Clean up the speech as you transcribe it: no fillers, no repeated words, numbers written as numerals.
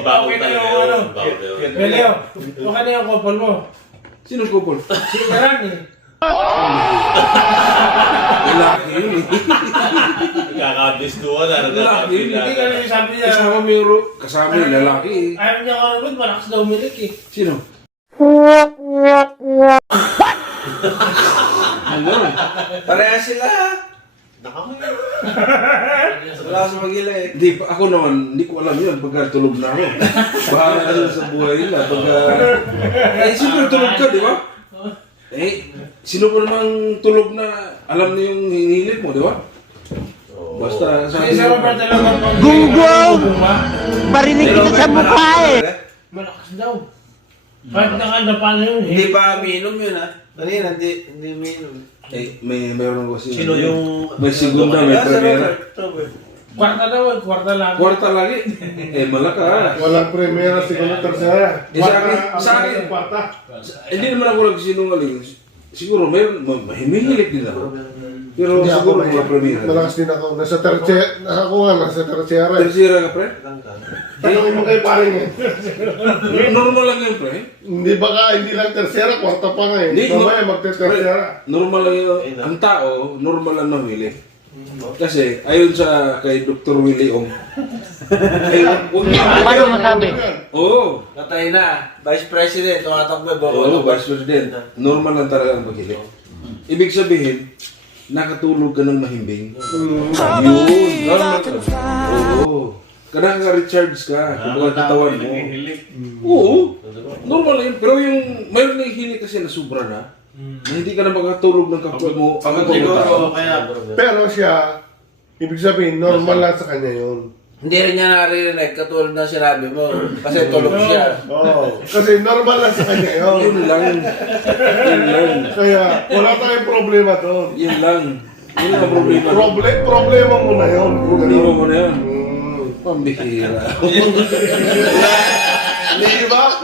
Bago tayo. Leo, baka na yung couple mo. Sino couple? Si Karan eh. Lalaki yun eh. Kakabistuhan na. Lalaki yun. Hindi ka rin sabi niya. Kasama yung lalaki eh. Ayaw niya ka naman, malakas daw umilik eh. Sino? Ano? Pareha sila. Nakamay. Wala sa magila eh. Hindi, ako naman, hindi ko alam yun pagka tulog na ako. Bahala ka dun sa buhay nila. Pagka... Eh, siyempre tulog ka, di ba? Eh, sino pa namang tulog na alam na yung hinihilig mo, di ba? Basta Kasi sa Robert talaga Gunggong! Marinig kita sa mukha eh! malakas daw. Kahit nakanda pa na yun eh. Hindi pa minom yun ah. Kanina, hindi minom. eh, meron kasi... Sino yung... May segunda, may premiera. Kwarta daw eh, kwarta lang. Kwarta lagi. Eh, malakas. Walang primera, segunda, tercera. Eh, sa akin, Kwarta. hindi naman ako nagsinungaling. Siguro, mahimihilig din ako. Pero Hindi siguro, ako, mga premiera. malakas din ako. Nasa tertiara. Tercera ka, pre? Tanongin mo kay paring eh. Normal lang yun, pre. Hindi baka, hindi lang tertiara, kwarta pa nga eh. Hindi, Mamaya magte-tertiara. Normal lang yun. Ang tao, normal lang mahili. Kasi, ayon sa kay Dr. Willie Ong. Paano masabi? Oo. Patay na. Vice President, tumatakbo. Oo, Vice President. Normal lang talaga ang paghili. Ibig sabihin, nakatulog ka ng mahimbing. Yun. Normal ka. Oo. Kailangan ka recharge ka. Kumbaga katawan mo. Oo. Normal lang yun. Pero yung mayroon na hili kasi na sobra na, na hindi ka na makatulog ng kapwa mo. Pagod siguro, kaya... Pero siya, ibig sabihin, normal lang sa kanya yun. Hindi rin niya naririnig, katulad ng sinabi mo. Kasi tulog siya. Oo. Kasi normal lang sa kanya yun. Yun lang. Yun lang. Kaya, wala tayong problema doon. Yun lang. Yun ang problema. Problema mo na yun. Problema mo na yun. Mm. Pambihira. Di ba?